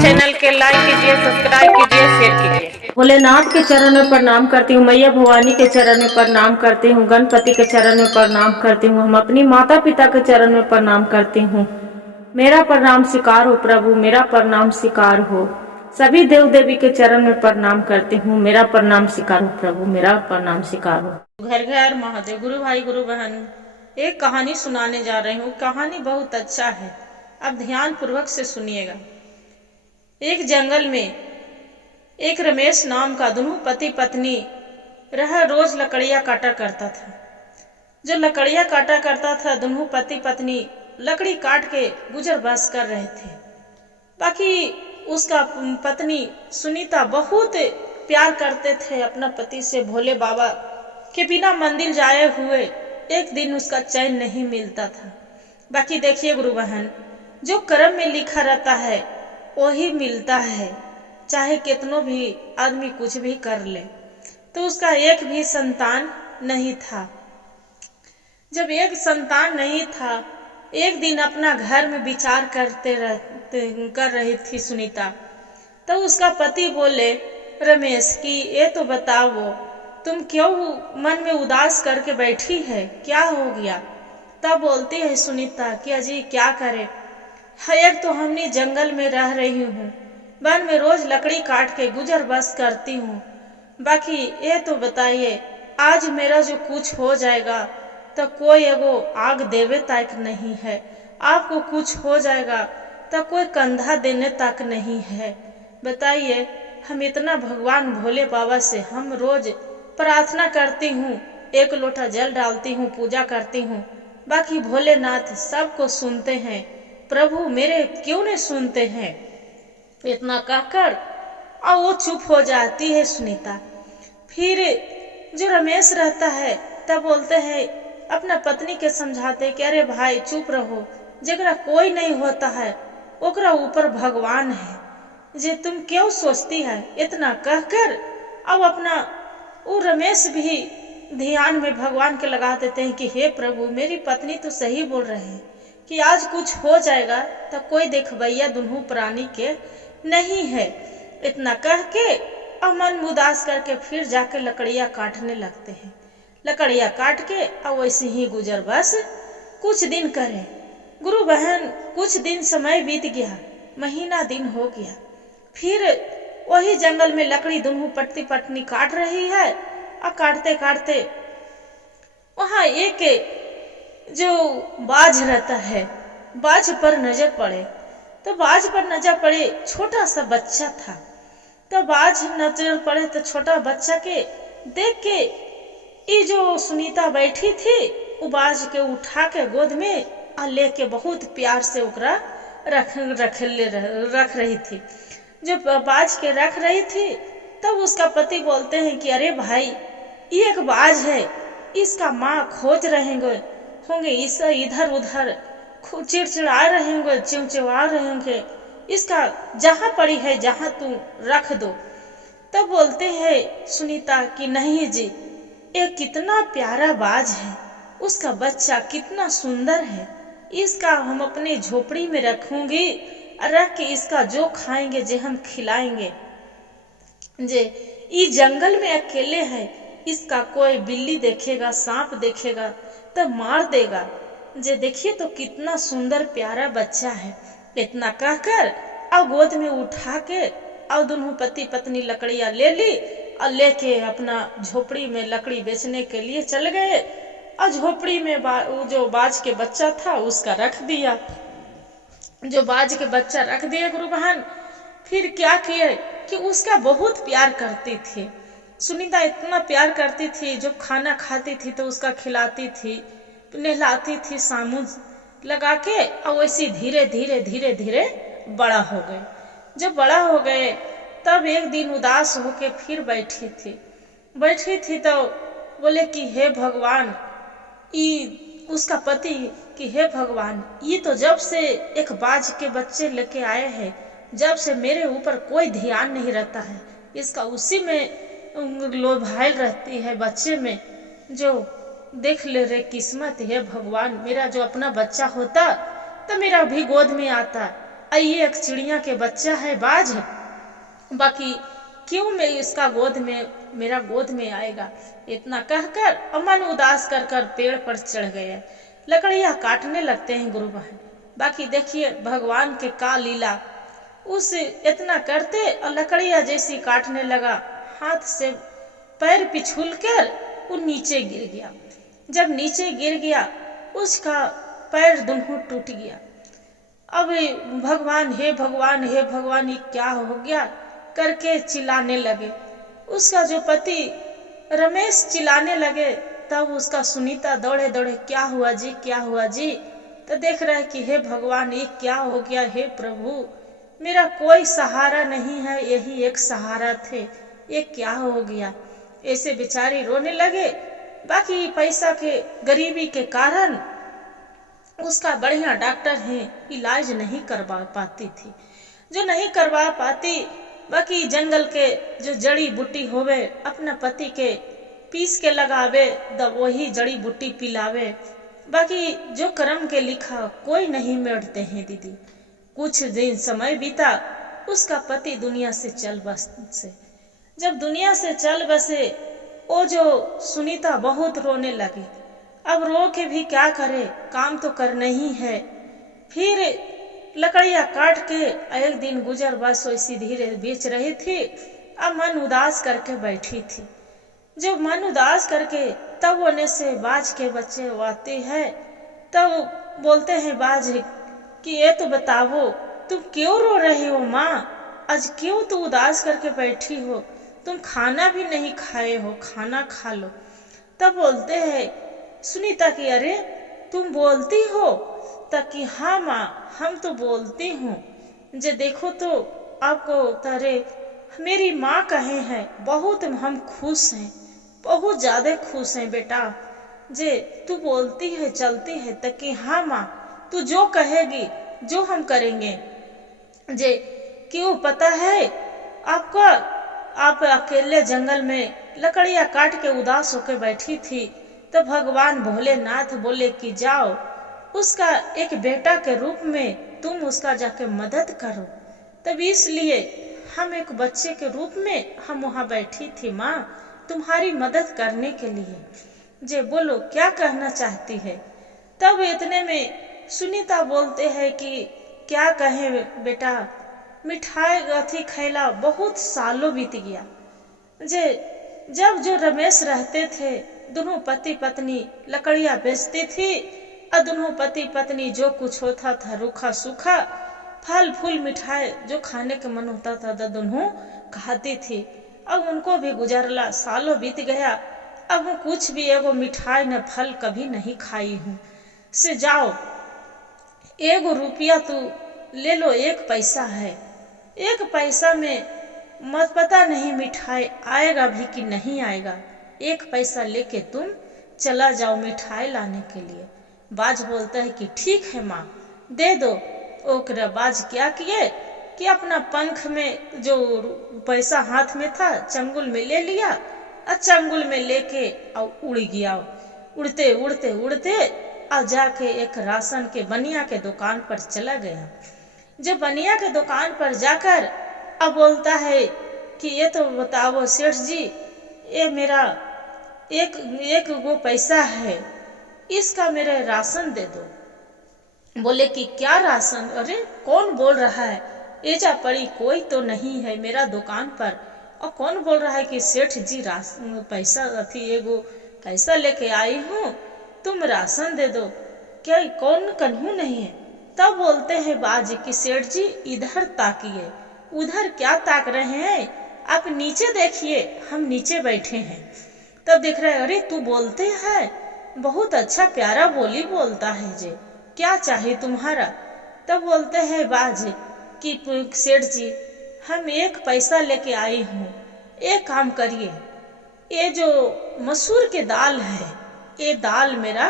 Channel के like कीजिए, subscribe कीजिए, शेयर कीजिए। भोलेनाथ के चरण में प्रणाम करती हूँ, मैया भवानी के चरण में प्रणाम करती हूँ, गणपति के चरण में प्रणाम करती हूँ, हम अपनी माता पिता के चरण में प्रणाम करती हूँ। मेरा प्रणाम स्वीकार हो प्रभु, मेरा प्रणाम स्वीकार हो। सभी देव देवी के चरण में प्रणाम करती हूँ, मेरा प्रणाम स्वीकार हो प्रभु, मेरा प्रणाम स्वीकार हो। घर घर महादेव। गुरु भाई गुरु बहन, एक कहानी सुनाने जा रही हूँ। कहानी बहुत अच्छा है, अब ध्यान पूर्वक से सुनिएगा। एक जंगल में एक रमेश नाम का दोनों पति पत्नी रोज लकड़ियां काटा करता था। जो लकड़ियां काटा करता था, दोनों पति पत्नी लकड़ी काट के गुजर बस कर रहे थे। बाकी उसका पत्नी सुनीता बहुत प्यार करते थे अपना पति से। भोले बाबा के बिना मंदिर जाए हुए एक दिन उसका चैन नहीं मिलता था। बाकी देखिए गुरु बहन, जो कर्म में लिखा रहता है वही मिलता है, चाहे कितनों भी आदमी कुछ भी कर ले। तो उसका एक भी संतान नहीं था। जब एक संतान नहीं था, एक दिन अपना घर में विचार कर रही थी सुनीता। तो उसका पति बोले, रमेश कि ये तो बताओ, तुम क्यों मन में उदास करके बैठी है, क्या हो गया? तब बोलती है सुनीता कि अजी क्या करे, एक तो हमने जंगल में रह रही हूँ, वन में रोज लकड़ी काट के गुजर बस करती हूँ। बाकी ये तो बताइए, आज मेरा जो कुछ हो जाएगा तो कोई एगो आग देवे तक नहीं है, आपको कुछ हो जाएगा तो कोई कंधा देने तक नहीं है। बताइए, हम इतना भगवान भोले बाबा से हम रोज प्रार्थना करती हूँ, एक लोटा जल डालती हूँ, पूजा करती हूँ। बाकी भोलेनाथ सबको सुनते हैं, प्रभु मेरे क्यों नहीं सुनते हैं? इतना कहकर और वो चुप हो जाती है सुनीता। फिर जो रमेश रहता है तब बोलते हैं, अपना पत्नी के समझाते कि अरे भाई चुप रहो, जगरा कोई नहीं होता है ओकरा ऊपर भगवान है, जे तुम क्यों सोचती है? इतना कहकर अब अपना वो रमेश भी ध्यान में भगवान के लगा देते हैं कि हे प्रभु, मेरी पत्नी तो सही बोल रहे हैं कि आज कुछ हो जाएगा तो कोई देखबैया दोनों प्राणी के नहीं है। इतना कह के अब मन उदास करके फिर जाके लकड़ियां काटने लगते हैं। लकड़ियां काट के अब वैसे ही गुजर बस कुछ दिन करे। गुरु बहन, कुछ दिन समय बीत गया, महीना दिन हो गया। फिर वही जंगल में लकड़ी दोनों पत्नी पत्नी काट रही है और काटते काटते वहां एक जो बाज रहता है, बाज पर नजर पड़े। तो बाज पर नजर पड़े, छोटा सा बच्चा था। तो बाज नजर पड़े तो छोटा बच्चा के देख के ये जो सुनीता बैठी थी, वो बाज के उठा के गोद में और लेके बहुत प्यार से ओकरा रख रही थी। जो बाज के रख रही थी, तब उसका पति बोलते हैं कि अरे भाई, ये एक बाज है, इसका माँ खोज होंगे, इस इधर उधर चिड़चिड़ा रहेंगे, चिमचिड़ा रहेंगे, इसका जहां पड़ी है जहां तू रख दो। तब बोलते हैं सुनीता कि नहीं जी, ये कितना प्यारा बाज है, उसका बच्चा कितना सुंदर है, इसका हम अपने झोपड़ी में रखूंगी, रख के इसका जो खाएंगे जे हम खिलाएंगे। जे ये जंगल में अकेले है, इसका कोई बिल्ली देखेगा, सांप देखेगा तो मार देगा। जे देखिए तो कितना सुंदर प्यारा बच्चा है। इतना कहकर और गोद में उठा के और दोनों पति पत्नी लकड़ियां ले ली और लेके अपना झोपड़ी में लकड़ी बेचने के लिए चल गए। और झोपड़ी में जो बाज के बच्चा था उसका रख दिया। जो बाज के बच्चा रख दिया गुरु बहन, फिर क्या किए कि उसका बहुत प्यार करती थी सुनीता, इतना प्यार करती थी। जो खाना खाती थी तो उसका खिलाती थी, नहलाती थी, सामुज लगा के, और वैसे धीरे धीरे धीरे धीरे बड़ा हो गए। जब बड़ा हो गए तब एक दिन उदास होके फिर बैठी थी तो बोले कि हे भगवान, उसका पति कि हे भगवान, ये तो जब से एक बाज के बच्चे लेके आए हैं, जब से मेरे ऊपर कोई ध्यान नहीं रहता है, इसका उसी में लोभाइल रहती है, बच्चे में। जो देख ले रे किस्मत, है भगवान, मेरा जो अपना बच्चा होता तो मेरा भी गोद में आता। ये एक चिड़िया के बच्चा है बाज, बाकी क्यों मैं इसका गोद में, मेरा गोद में आएगा। इतना कहकर अमन उदास कर कर पेड़ पर चढ़ गए। लकड़ियां काटने लगते हैं गुरु बहन। बाकी देखिए भगवान के का लीला, उस इतना करते और लकड़ियां जैसी काटने लगा, हाथ से पैर पिछुल कर वो नीचे गिर गया। जब नीचे गिर गया उसका पैर दोनों टूट गया। अब भगवान हे भगवान हे भगवान, ये क्या हो गया करके चिल्लाने लगे। उसका जो पति रमेश चिल्लाने लगे, तब उसका सुनीता दौड़े दौड़े क्या हुआ जी, क्या हुआ जी। तो देख रहे कि हे भगवान ये क्या हो गया, हे प्रभु मेरा कोई सहारा नहीं है, यही एक सहारा थे, ये क्या हो गया। ऐसे बेचारी रोने लगे। बाकी पैसा के गरीबी के कारण उसका बढ़िया डॉक्टर है, इलाज नहीं करवा पाती थी, जो नहीं करवा पाती। बाकी जंगल के जो जड़ी बूटी होवे अपना पति के पीस के लगावे, तब वही जड़ी बूटी पिलावे। बाकी जो कर्म के लिखा कोई नहीं मेटते हैं दीदी। कुछ दिन समय बीता, उसका पति दुनिया से चल बसे। जब दुनिया से चल बसे, वो जो सुनीता बहुत रोने लगी। अब रो के भी क्या करे, काम तो करना ही है। फिर लकड़ियां काट के एक दिन गुजर बस वैसी धीरे बेच रही थी। अब मन उदास करके बैठी थी। जब मन उदास करके तब होने से बाज के बच्चे आते हैं, तब बोलते हैं बाज कि ये तो बताओ तुम क्यों रो रही हो माँ, आज क्यों तू उदास करके बैठी हो, तुम खाना भी नहीं खाए हो, खाना खा लो। तब बोलते हैं सुनीता की अरे तुम बोलती हो, ताकि हाँ माँ हम तो बोलती हूँ। जे देखो तो आपको तारे मेरी माँ कहे हैं, बहुत हम खुश हैं, बहुत ज्यादा खुश हैं बेटा। जे तू बोलती है चलती है, ताकि हाँ माँ तू जो कहेगी जो हम करेंगे। जे क्यों पता है आपको, आप अकेले जंगल में लकड़ियां काट के उदास होकर बैठी थी, तो भगवान भोलेनाथ बोले कि जाओ उसका एक बेटा के रूप में तुम उसका जाके मदद करो। तब इसलिए हम एक बच्चे के रूप में हम वहाँ बैठी थी माँ, तुम्हारी मदद करने के लिए। जे बोलो क्या कहना चाहती है। तब इतने में सुनीता बोलते हैं कि क्या कहे बेटा, मिठाई अथी खैला बहुत सालों बीत गया। जे जब जो रमेश रहते थे, दोनों पति पत्नी लकड़ियां बेचती थी, और दोनों पति पत्नी जो कुछ होता था रूखा सूखा फल फूल मिठाई जो खाने का मन होता था तो दोनों खाती थी। अब उनको भी गुजरला सालों बीत गया। अब मैं कुछ भी एगो मिठाई न फल कभी नहीं खाई हूँ। से जाओ एगो रुपया तू ले लो, एक पैसा है, एक पैसा में मत पता नहीं मिठाई आएगा भी कि नहीं आएगा। एक पैसा लेके तुम चला जाओ मिठाई लाने के लिए। बाज बोलता है कि ठीक है माँ दे दो। ओकरा बाज क्या किए कि अपना पंख में जो पैसा हाथ में था चंगुल में ले लिया, और चंगुल में लेके और उड़ गया। उड़ते उड़ते उड़ते और जाके एक राशन के बनिया के दुकान पर चला गया। जब बनिया के दुकान पर जाकर अब बोलता है कि ये तो बताओ सेठ जी, ये मेरा एक वो पैसा है, इसका मेरे राशन दे दो। बोले कि क्या राशन, अरे कौन बोल रहा है, एजा पड़ी कोई तो नहीं है मेरा दुकान पर, और कौन बोल रहा है कि सेठ जी राशन पैसा अथी एगो पैसा लेके आई हूँ, तुम राशन दे दो, क्या कौन कन्हू नहीं है। तब बोलते हैं बाजी कि सेठ जी इधर ताकिए। उधर क्या ताक रहे हैं, आप नीचे देखिए, हम नीचे बैठे हैं। तब देख रहे अरे तू बोलते हैं, बहुत अच्छा प्यारा बोली बोलता है जे, क्या चाहिए तुम्हारा। तब बोलते हैं बाजी कि सेठ जी हम एक पैसा लेके आई हूँ, एक काम करिए, ये जो मसूर के दाल है ये दाल मेरा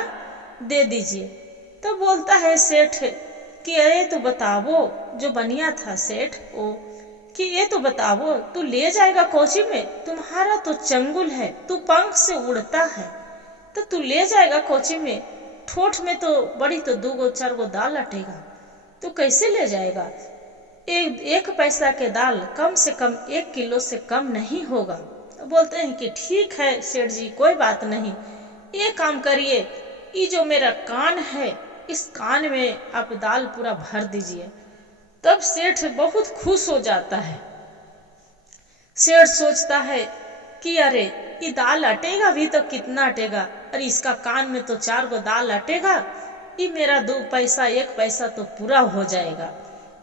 दे दीजिए। तो बोलता है सेठ कि ये तो बताओ, जो बनिया था सेठ वो कि ये तो बताओ तू ले जाएगा कोची में, तुम्हारा तो चंगुल है, तू पंख से उड़ता है, तो तू ले जाएगा कोची में। ठोठ में तो बड़ी तो 2 4 दाल अटेगा, तो कैसे ले जाएगा? एक पैसा के दाल कम से कम 1 किलो से कम नहीं होगा। तो बोलते हैं कि ठीक है सेठ जी, कोई बात नहीं, ये काम करिए, ये जो मेरा कान है इस कान में आप दाल पूरा भर दीजिए। तब सेठ बहुत खुश हो जाता है। सेठ सोचता है कि अरे ये दाल अटेगा भी तो कितना अटेगा, अरे इसका कान में तो 4 दाल अटेगा, ये मेरा 2 पैसा 1 पैसा तो पूरा हो जाएगा।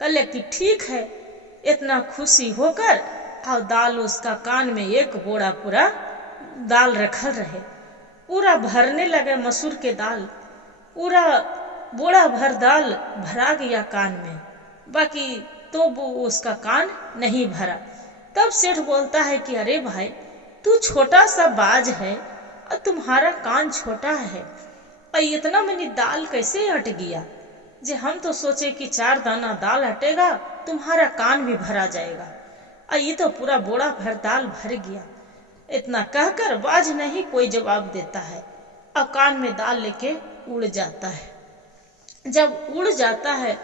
कल कि ठीक है, इतना खुशी होकर और दाल उसका कान में 1 बोरा पूरा दाल रखल रहे, पूरा भरने लगे मसूर के दाल, पूरा बोरा भर दाल भरा गया कान में, बाकी तो वो उसका कान नहीं भरा। तब सेठ बोलता है कि अरे भाई, तू छोटा सा बाज है और तुम्हारा कान छोटा है, और इतना मनी दाल कैसे अट गया? जे हम तो सोचे कि 4 दाना दाल हटेगा, तुम्हारा कान भी भरा जाएगा, और ये तो पूरा बोरा भर दाल भर गया। इतना कहकर बाज नहीं कोई जवाब देता है, और कान में दाल लेके उड़ जाता है। जब उड़ जाता है,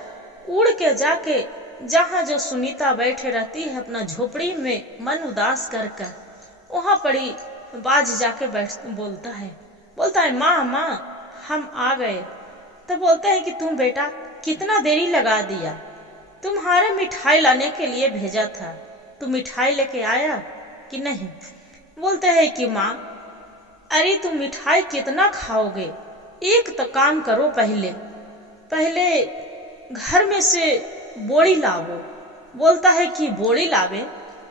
उड़ के जाके जहाँ जो सुनीता बैठे रहती है अपना झोपड़ी में मन उदास कर कर, वहाँ पड़ी बाज जाके बोलता है माँ माँ हम आ गए। तो बोलते हैं कि तुम बेटा कितना देरी लगा दिया, तुम्हारे मिठाई लाने के लिए भेजा था, तुम मिठाई लेके आया कि नहीं? बोलते हैं कि माँ अरे तुम मिठाई कितना खाओगे, एक तो काम करो, पहले घर में से बोड़ी लावो। बोलता है कि बोड़ी लावे?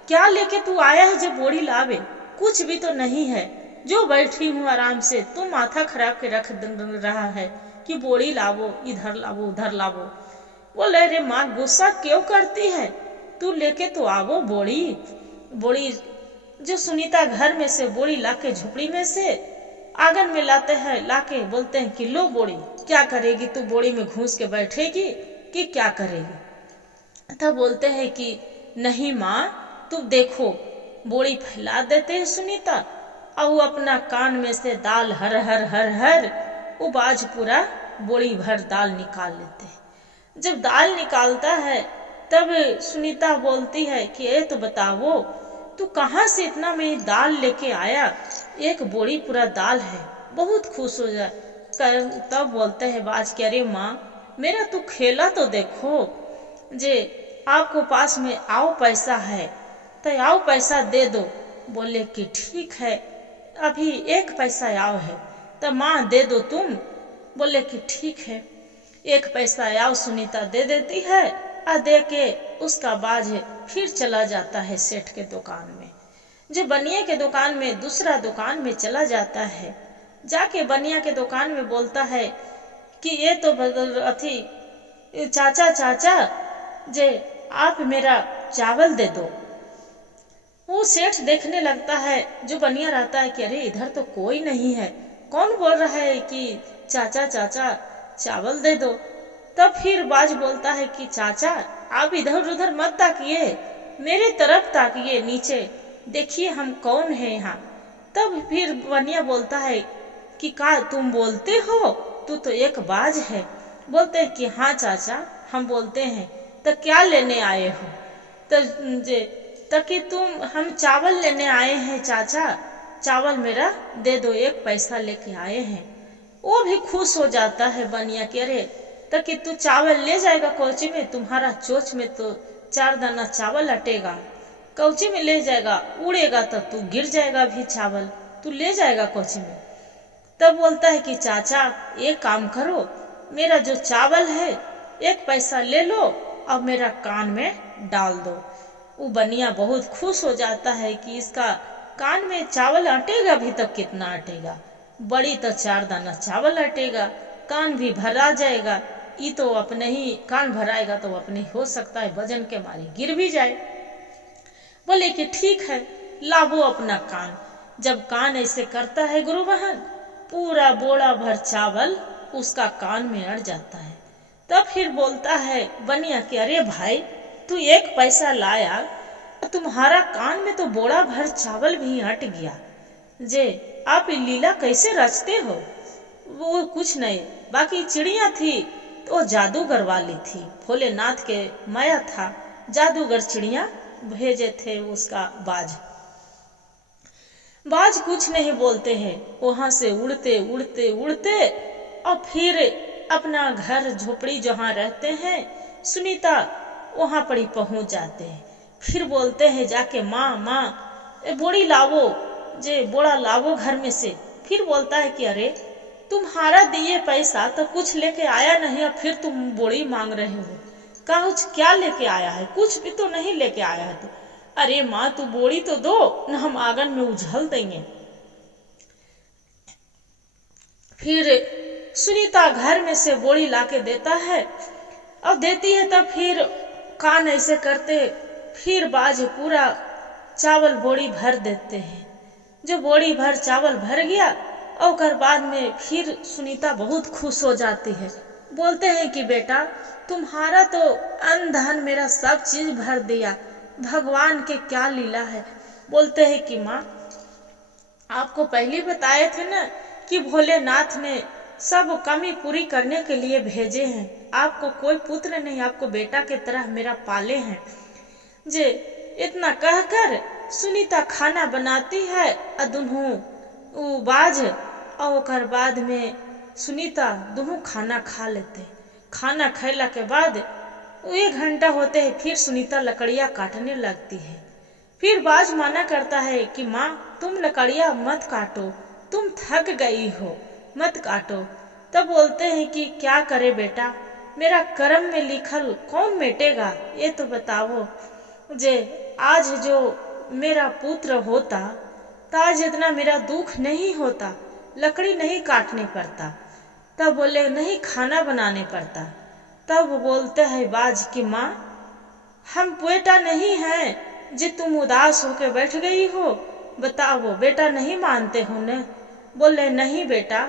क्या लेके तू आया है जो बोड़ी लावे? कुछ भी तो नहीं है, जो बैठी हूँ आराम से, तू माथा खराब के रख रहा है कि बोड़ी लावो, इधर लावो उधर लावो। बोले अरे माँ गुस्सा क्यों करती है, तू लेके तो आवो बोड़ी। जो सुनीता घर में से बोड़ी लाके झोपड़ी में से आंगन में लाते हैं, लाके बोलते हैं कि लो बोड़ी, क्या करेगी तू? बोड़ी में घुस के बैठेगी कि क्या करेगी? तब बोलते हैं कि नहीं माँ, तू देखो, बोड़ी फैला देते हैं सुनीता, और वो अपना कान में से दाल हर हर हर हर वो बाज पूरा बोड़ी भर दाल निकाल लेते हैं। जब दाल निकालता है तब सुनीता बोलती है कि ये तो बताओ, तू कहाँ से इतना में दाल लेके आया? 1 बोरी पूरा दाल है। बहुत खुश हो जाए। तब बोलते हैं बाज कि अरे माँ, मेरा तू खेला तो देखो, जे आपको पास में आओ पैसा है तो आओ पैसा दे दो। बोले कि ठीक है, अभी 1 पैसा आओ है तो माँ दे दो तुम। बोले कि ठीक है, 1 पैसा आओ सुनीता दे देती है, और दे के उसका बाज फिर चला जाता है सेठ के दुकान में। जो बनिया के दुकान में दूसरा दुकान में चला जाता है, जाके बनिया के दुकान में बोलता है कि ये तो चाचा जे आप मेरा चावल दे दो। वो सेठ देखने लगता है, जो बनिया रहता है कि अरे इधर तो कोई नहीं है, कौन बोल रहा है कि चाचा चावल दे दो। तब फिर बाज बोलता है कि चाचा आप इधर उधर मत ताकिए, मेरे तरफ ताकिए, नीचे देखिए हम कौन है यहाँ। तब फिर बनिया बोलता है कि का तुम बोलते हो, तू तो एक बाज है। बोलते हैं कि हाँ चाचा हम बोलते हैं, तो क्या लेने आए हो? तो कि हम चावल लेने आए हैं चाचा, चावल मेरा दे दो, 1 पैसा लेके आए हैं। वो भी खुश हो जाता है बनिया के, अरे तो कि तू चावल ले जाएगा कौची में, तुम्हारा चोच में तो 4 दाना चावल अटेगा, कौची में ले जाएगा, उड़ेगा तो तू गिर जाएगा भी चावल, तू ले जाएगा कौची में। तब बोलता है कि चाचा एक काम करो, मेरा जो चावल है 1 पैसा ले लो और मेरा कान में डाल दो। वो बनिया बहुत खुश हो जाता है कि इसका कान में चावल अटेगा भी तो कितना अटेगा, बड़ी तो 4 दाना चावल अटेगा, कान भी भरा जाएगा। ये तो अपने ही कान भराएगा तो अपने हो सकता है वजन के मारे गिर भी जाए। बोले कि ठीक है, लावो अपना कान। जब कान ऐसे करता है गुरु बहन, पूरा बोरा भर चावल उसका कान में अड़ जाता है। तब फिर बोलता है बनिया कि अरे भाई तू 1 पैसा लाया, तुम्हारा कान में तो बोरा भर चावल भी अट गया, जे आप लीला कैसे रचते हो? वो कुछ नहीं, बाकी चिड़िया थी तो वो जादूगर वाली थी। भोलेनाथ के माया था, जादूगर चिड़िया भेजे थे उसका बाज। बाज कुछ नहीं बोलते हैं, वहां से उड़ते उड़ते उड़ते और फिर अपना घर झोपड़ी जहाँ रहते हैं सुनीता वहां पर ही पहुंच जाते हैं। फिर बोलते हैं जाके माँ माँ बोड़ी लावो, जे बोड़ा लावो घर में से। फिर बोलता है कि अरे तुम्हारा दिए पैसा तो कुछ लेके आया नहीं, और फिर तुम बोड़ी मांग रहे हो, कुछ क्या लेके आया है? कुछ भी तो नहीं लेके आया है तू। अरे माँ तू बोड़ी तो दो न, हम आंगन में उझल देंगे। फिर सुनीता घर में से बोड़ी लाके देता है और देती है, तब फिर कान ऐसे करते फिर बाज पूरा चावल बोड़ी भर देते हैं। जो बोड़ी भर चावल भर गया और बाद में फिर सुनीता बहुत खुश हो जाती है। बोलते हैं कि बेटा तुम्हारा तो अन्न धन मेरा सब चीज भर दिया, भगवान के क्या लीला है। बोलते हैं कि माँ आपको पहले बताए थे ना कि भोलेनाथ ने सब कमी पूरी करने के लिए भेजे हैं, आपको कोई पुत्र नहीं, आपको बेटा के तरह मेरा पाले हैं। जे इतना कहकर सुनीता खाना बनाती है और दोनों बाज और बाद में सुनीता दोनों खाना खा लेते। खाना खैला के बाद 1 घंटा होते हैं, फिर सुनीता लकड़ियाँ काटने लगती है। फिर बाज माना करता है कि माँ तुम लकड़ियाँ मत काटो, तुम थक गई हो, मत काटो। तब बोलते हैं कि क्या करे बेटा, मेरा कर्म में लिखल कौन मिटेगा, ये तो बताओ। जे आज जो मेरा पुत्र होता तो आज इतना मेरा दुख नहीं होता, लकड़ी नहीं काटने पड़ता। तब बोले नहीं खाना बनाने पड़ता। तब बोलते हैं बाज कि माँ हम बेटा नहीं हैं जे तुम उदास होके बैठ गई हो, बताओ बेटा नहीं मानते हो न? बोले नहीं बेटा,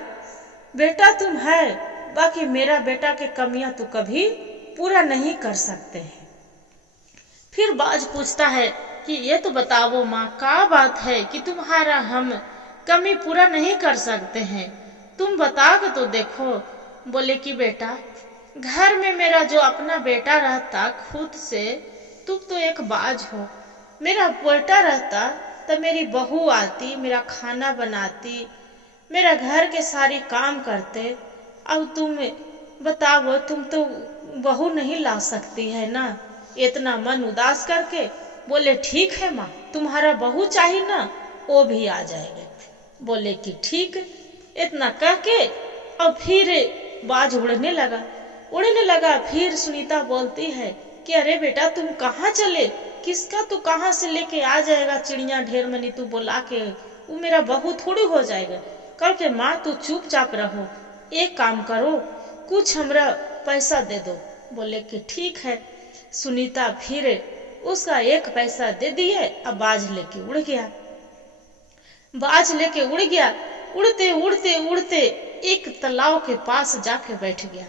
बेटा तुम है, बाकी मेरा बेटा के कमियां तो कभी पूरा नहीं कर सकते हैं। फिर बाज पूछता है कि ये तो बताओ माँ क्या बात है कि तुम्हारा हम कमी पूरा नहीं कर सकते हैं, तुम बता के तो देखो। बोले कि बेटा घर में मेरा जो अपना बेटा रहता खुद से, तुम तो एक बाज हो, मेरा बेटा रहता तब मेरी बहू आती, मेरा खाना बनाती, मेरा घर के सारी काम करते। अब तुम बताओ, तुम तो बहू नहीं ला सकती है ना, इतना मन उदास करके। बोले ठीक है माँ, तुम्हारा बहू चाहिए ना, वो भी आ जाएगा। बोले कि ठीक। इतना कह के और फिर बाज उड़ने लगा। फिर सुनीता बोलती है कि अरे बेटा तुम कहाँ चले, किसका तू कहाँ से लेके आ जाएगा चिड़िया ढेर मनी, तू बोला के वो मेरा बहू थोड़ी हो जाएगा। कल के माँ तू चुपचाप रहो, एक काम करो कुछ हमरा पैसा दे दो। बोले कि ठीक है। सुनीता फिर उसका 1 पैसा दे दिए, अब बाज लेके उड़ गया। उड़ते उड़ते उड़ते एक तालाब के पास जाके बैठ गया।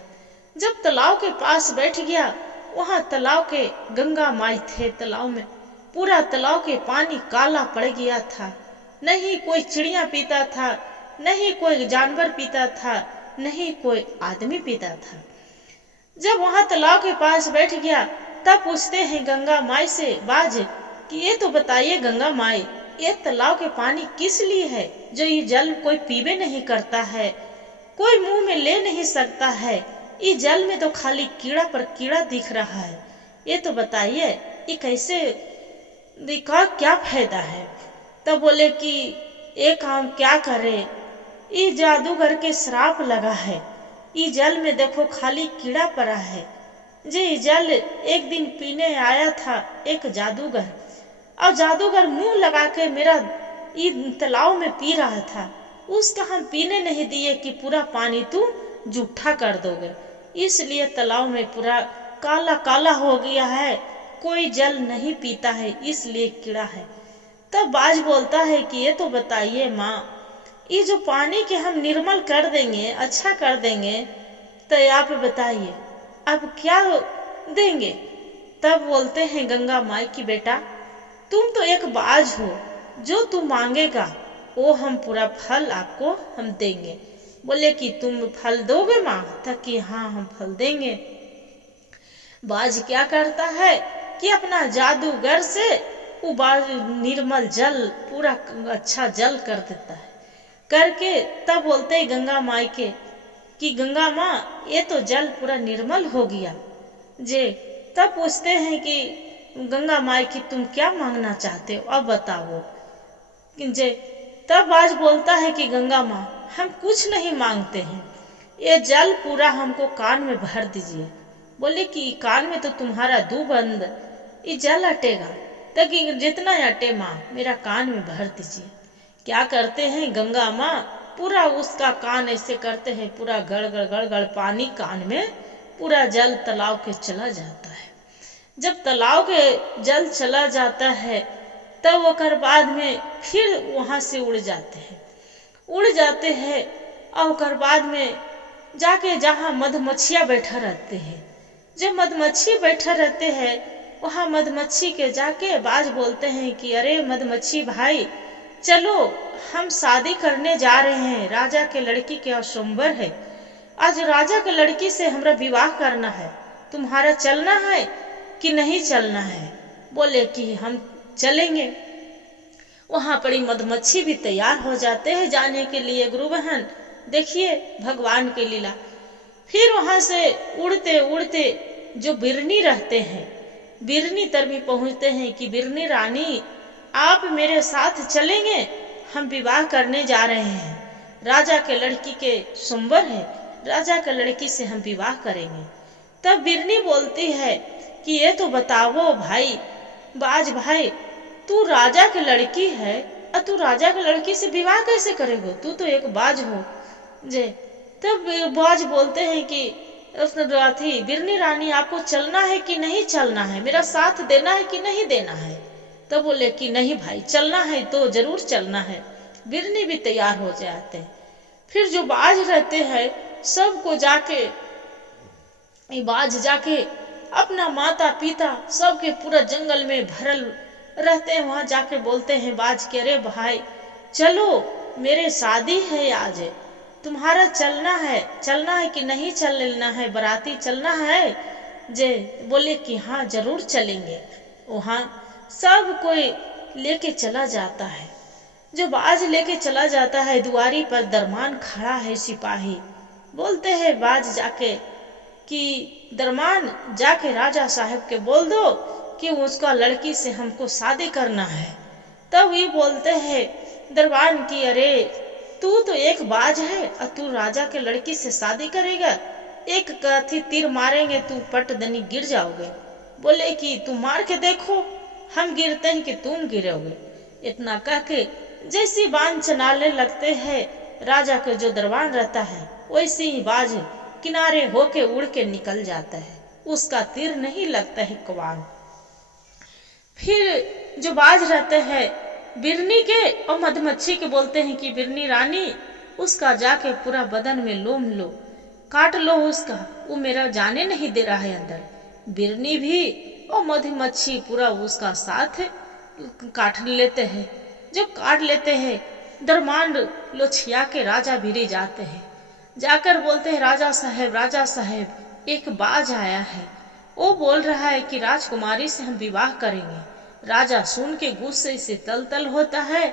जब तालाब के पास बैठ गया, वहां तालाब के गंगा माई थे। तालाब में पूरा तालाब के पानी काला पड़ गया था, नहीं कोई चिड़िया पीता था, नहीं कोई जानवर पीता था, नहीं कोई आदमी पीता था। जब वहां तालाब के पास बैठ गया, तब पूछते हैं गंगा माई से बाज कि ये तो बताइए गंगा माई, ये तालाब के पानी किस लिए है जो ये जल कोई पीबे नहीं करता है, कोई मुंह में ले नहीं सकता है, ये जल में तो खाली कीड़ा पर कीड़ा दिख रहा है, ये तो बताइए ये कैसे दिखा, क्या फायदा है। तब बोले कि एक हम क्या करे, ये जादूगर के श्राप लगा है, ये जल में देखो खाली कीड़ा पड़ा है। ये जल एक दिन पीने आया था एक जादूगर, और जादूगर मुंह लगा के मेरा तालाब में पी रहा था, उसका हम पीने नहीं दिए कि पूरा पानी तू जूठा कर दोगे, इसलिए तालाब में पूरा काला काला हो गया है, कोई जल नहीं पीता है, इसलिए कीड़ा है। तब बाज बोलता है कि ये तो बताइए माँ, ये जो पानी के हम निर्मल कर देंगे, अच्छा कर देंगे, तो आप बताइए अब क्या देंगे। तब बोलते हैं गंगा माई की बेटा तुम तो एक बाज हो, जो तू मांगेगा वो हम पूरा फल आपको हम देंगे, बोले कि तुम फल दोगे माँ? था कि हाँ हम फल देंगे। बाज क्या करता है कि अपना जादूगर से वो बाज निर्मल जल पूरा अच्छा जल कर देता है। करके तब बोलते हैं गंगा माई के कि गंगा माँ ये तो जल पूरा निर्मल हो गया जे। तब पूछते हैं कि गंगा माई की तुम क्या मांगना चाहते हो, अब बताओ जे। तब बाज बोलता है कि गंगा माँ हम कुछ नहीं मांगते हैं, ये जल पूरा हमको कान में भर दीजिए। बोले कि कान में तो तुम्हारा दो बंद ये जल अटेगा, ताकि जितना अटे माँ मेरा कान में भर दीजिए। क्या करते हैं गंगा माँ पूरा उसका कान ऐसे करते हैं, पूरा गड़गड़ गड़गड़ पानी कान में पूरा जल तालाब के चला जाता है। जब तालाब के जल चला जाता है तब ओकर बाद में फिर वहां से उड़ जाते हैं और ओकर बाद में जाके जहाँ मधुमक्खियाँ बैठा रहते हैं, जब मधुमक्खी बैठा रहते हैं वहाँ मधुमक्खी के जाके बाज बोलते हैं कि अरे मधुमक्खी भाई चलो हम शादी करने जा रहे हैं, राजा के लड़की के असुंबर है, आज राजा के लड़की से हमरा विवाह करना है, तुम्हारा चलना है कि नहीं चलना है? बोले कि हम चलेंगे। वहां पड़ी मधुमक्खी भी तैयार हो जाते हैं जाने के लिए। गुरु बहन देखिए भगवान की लीला। फिर वहां से उड़ते उड़ते जो बिरनी रहते हैं, बिरनी तर भी पहुंचते हैं कि बिरनी रानी आप मेरे साथ चलेंगे, हम विवाह करने जा रहे हैं, राजा के लड़की के सुंबर है, राजा के लड़की से हम विवाह करेंगे। तब बिरनी बोलती है कि ये तो बताओ भाई बाज भाई, तू राजा की लड़की है और तू राजा की लड़की से विवाह कैसे करेगो, तू तो एक बाज हो जे। तब बाज बोलते हैं कि थी बिरनी रानी आपको चलना है कि नहीं चलना है, मेरा साथ देना है कि नहीं देना है? तब बोले कि नहीं भाई चलना है तो जरूर चलना है। बिरनी भी तैयार हो जाते हैं। फिर जो बाज रहते हैं सबको जाके बाज जाके अपना माता पिता सबके पूरा जंगल में भरल रहते हैं, वहां जाके बोलते हैं बाज के अरे भाई चलो मेरे शादी है आज, तुम्हारा चलना है कि नहीं चलना है, बराती चलना है जे। बोले कि हाँ जरूर चलेंगे। वहां सब कोई लेके चला जाता है। जो बाज लेके चला जाता है दुआरी पर दरमान खड़ा है सिपाही। बोलते हैं बाज जाके कि दरमान जाके राजा साहब के बोल दो कि उसका लड़की से हमको शादी करना है। तब ये बोलते हैं दरबान की अरे तू तो एक बाज है और तू राजा के लड़की से शादी करेगा, एक कथी तीर मारेंगे तू पटदनी गिर जाओगे। बोले कि तू मार के देखो, हम गिरते हैं कि तुम गिरोगे। इतना कह के जैसी बाण चलाने लगते हैं राजा के जो दरबान रहता है वैसे ही बाज किनारे होके उड़ के निकल जाता है, उसका तीर नहीं लगता है कवान। फिर जो बाज रहते हैं बिरनी के और मधुमक्खी के बोलते हैं कि बिरनी रानी उसका जाके पूरा बदन में लोम लो, काट लो उसका, वो मेरा जाने नहीं दे रहा है अंदर। बिरनी भी और मधुमक्खी पूरा उसका साथ काट लेते हैं। जब काट लेते हैं दरमान लोछिया के राजा भिरी जाते हैं, जाकर बोलते हैं राजा साहब एक बाज आया है, वो बोल रहा है कि राजकुमारी से हम विवाह करेंगे। राजा सुन के गुस्से से तल होता है,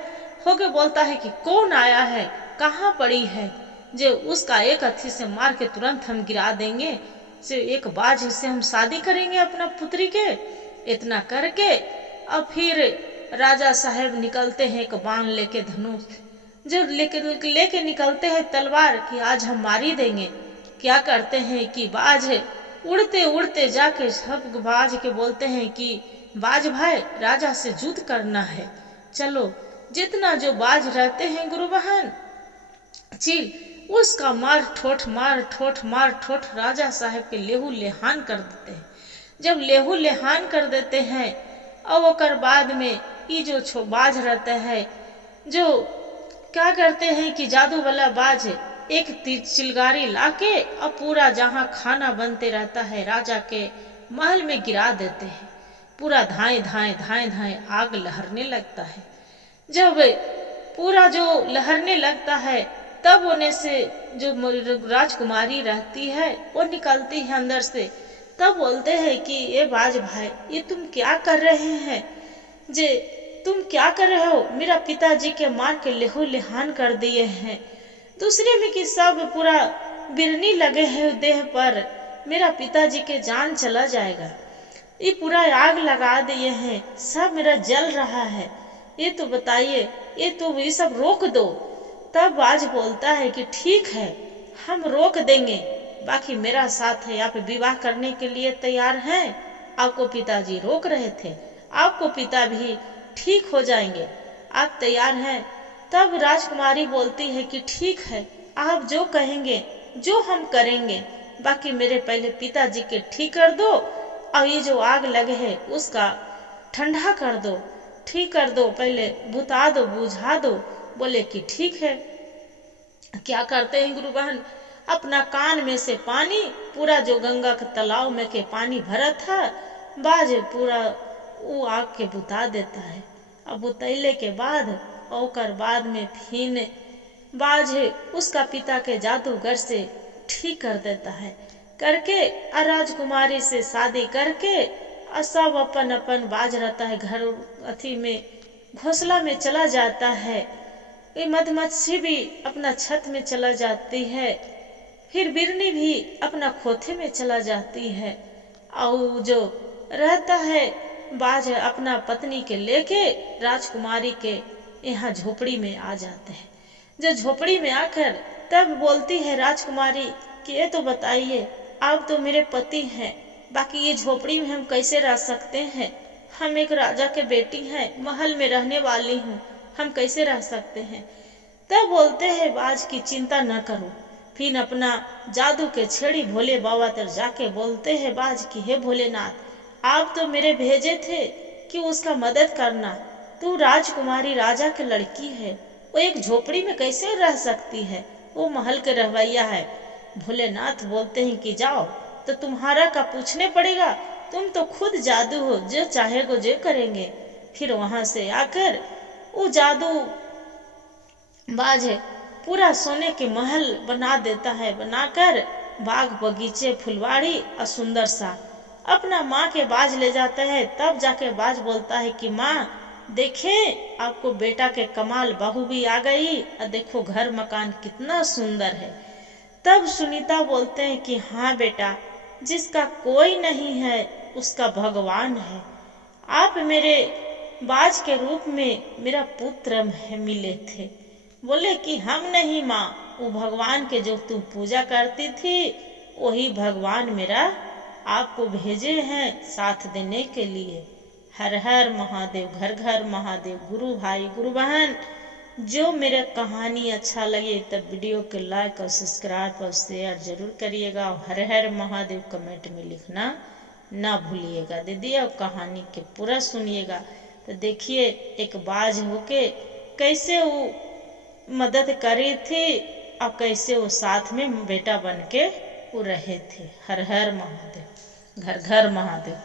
होके बोलता है कि कौन आया है, कहाँ पड़ी है, जो उसका एक हथी से मार के तुरंत हम गिरा देंगे, से एक बाज से हम शादी करेंगे अपना पुत्री के। इतना करके अब फिर राजा साहब निकलते हैं एक बाण लेके, धनुष जो लेके निकलते हैं तलवार कि आज हम मारी देंगे। क्या करते हैं कि बाज उड़ते उड़ते जाके सब बाज के बोलते हैं कि बाज भाई राजा से युद्ध करना है, चलो। जितना जो बाज रहते हैं गुरु बहन चिल उसका मार ठोठ राजा साहब के लेहू लेहान कर देते हैं। जब लेहू लेहान कर देते हैं और ओकर बाद में ये जो बाज रहता है जो क्या करते हैं कि जादू वाला बाज एक चिलगारी लाके और पूरा जहाँ खाना बनते रहता है राजा के महल में गिरा देते हैं। पूरा धाए धाए आग लहरने लगता है। जब पूरा जो लहरने लगता है तब उन्हें से जो राजकुमारी रहती है वो निकलती है अंदर से। तब बोलते हैं कि ये बाज भाई, ये तुम क्या कर रहे हैं? जे तुम क्या कर रहे हो? मेरा पिताजी के मार के लेहो लिहान कर दिए हैं। दूसरे में कि सब पूरा बिरनी लगे हैं देह पर, मेरा पिताजी के जान चला जाएगा। ये पूरा आग लगा दिए हैं, सब मेरा जल रहा है। ये तो बताइए, ये सब रोक दो। तब बाज बोलता है कि ठीक है, हम रोक देंगे, बाकी मेरा साथ है। आप विवाह करने के लिए तैयार हैं? आपको पिताजी रोक रहे थे, आपको पिता भी ठीक हो जाएंगे, आप तैयार हैं? तब राजकुमारी बोलती है कि ठीक है, आप जो कहेंगे जो हम करेंगे, बाकी मेरे पहले पिताजी के ठीक कर दो और ये जो आग लगे है उसका ठंडा कर दो, ठीक कर दो, पहले बुता दो, बुझा दो। बोले कि ठीक है। क्या करते हैं गुरु बहन, अपना कान में से पानी, पूरा जो गंगा के तालाब में के पानी भरा था, बाज पूरा वो आग के बुता देता है। अब बुतैले के बाद ओकर बाद में फिर बाज उसका पिता के जादूगर से ठीक कर देता है, करके राजकुमारी से शादी करके सब अपन अपन बाज रहता है घर अथी में घोंसला में चला जाता है। ये मधुमक्खी भी अपना छत में चला जाती है, फिर बिरनी भी अपना खोथे में चला जाती है, और जो रहता है बाज अपना पत्नी के लेके राजकुमारी के यहाँ झोपड़ी में आ जाते हैं। जो झोपड़ी में आकर तब बोलती है राजकुमारी कि ये तो बताइए, आप तो मेरे पति हैं, बाकी ये झोपड़ी में हम कैसे रह सकते हैं? हम एक राजा के बेटी हैं, महल में रहने वाली हूँ, हम कैसे रह सकते हैं? तब बोलते हैं बाज की चिंता न करो। फिर अपना जादू के छेड़ी भोले बाबा तर जाके बोलते हैं बाज की हे भोलेनाथ, आप तो मेरे भेजे थे कि उसका मदद करना। तू राजकुमारी राजा की लड़की है, वो एक झोपड़ी में कैसे रह सकती है? वो महल के रहवैया है। भोलेनाथ बोलते हैं कि जाओ तो तुम्हारा का पूछने पड़ेगा, तुम तो खुद जादू हो, जो चाहेगो जो करेंगे। फिर वहां से आकर वो जादू बाज पूरा सोने के महल बना देता है, बनाकर बाग बगीचे फुलवाड़ी और सुंदर सा अपना माँ के बाज ले जाता है। तब जाके बाज बोलता है कि माँ देखें, आपको बेटा के कमाल बहू भी आ गई, और देखो घर मकान कितना सुंदर है। तब सुनीता बोलते हैं कि हाँ बेटा, जिसका कोई नहीं है उसका भगवान है। आप मेरे बाज के रूप में मेरा पुत्र मिले थे। बोले कि हम नहीं माँ, वो भगवान के जो तुम पूजा करती थी वही भगवान मेरा आपको भेजे हैं साथ देने के लिए। हर हर महादेव, घर घर महादेव। गुरु भाई गुरु बहन, जो मेरा कहानी अच्छा लगे तब वीडियो को लाइक और सब्सक्राइब और शेयर जरूर करिएगा, और हर हर महादेव कमेंट में लिखना ना भूलिएगा दीदी, और कहानी के पूरा सुनिएगा। तो देखिए एक बाज होके कैसे वो मदद करी थी और कैसे वो साथ में बेटा बन के वो रहे थे। हर हर महादेव, घर घर महादेव।